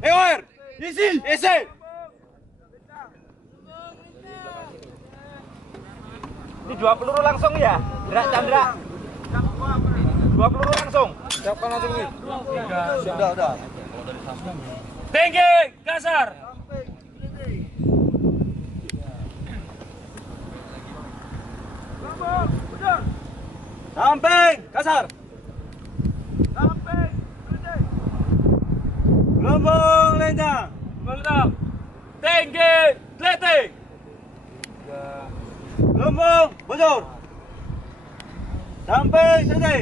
Ewer, isi. Ini 2 peluru langsung ya, Drak Chandra. 2 peluru langsung. Siapkan langsung nih. Sudah. Tinggi, kasar. Samping, kasar. Gelombang lencang. Meledak. Tinggi, geleting. Gelombang bocor. Samping, selesai.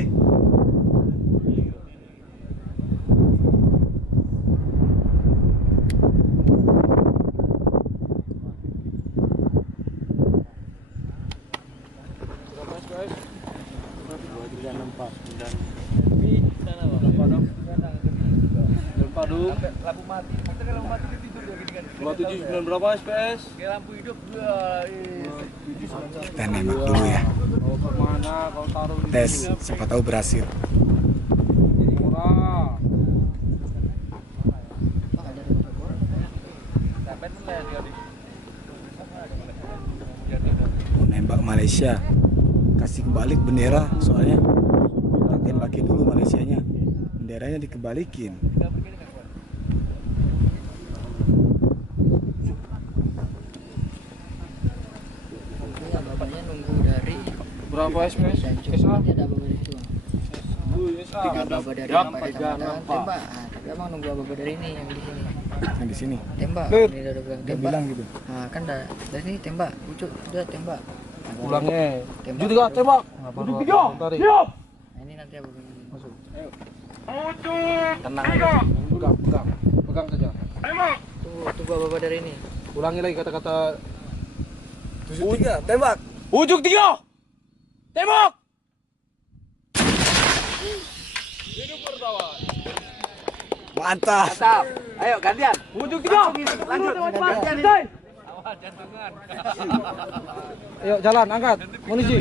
Padung lampu mati. Kita kalau mati tidur ya gini kan. 27 berapa SPS? Kayak lampu hidup Kita nembak dulu ya. Mau kemana kau taruh di Tes, siapa tahu berhasil. murah. Mau nembak Malaysia, kasih kebalik bendera soalnya. Kita tembakin dulu Malaysianya, benderanya dikebalikin. Bapaknya nunggu dari Berapa SPS? ada ababa itu. SA. Ababa dari nampak kecamatan tembak. Tapi emang nunggu ababa dari ini yang di sini. Yang di sini. Tembak. Lut. Ini udah bilang Dia tembak. bilang gitu. Nah, kan dari sini tembak. Ucuk udah tembak. Pulangnya. Tembak. Juga tembak. Udah tiga. Siap. Nah, ini nanti ababa ini. Masuk. Tenang. Pegang saja. Tunggu ababa dari ini. Ulangi lagi kata-kata. Tembak. Ujung 3. Tembak. Mantap. Ayo gantian. Ujung 3. Lanjut. Ayo jalan angkat. Munisi.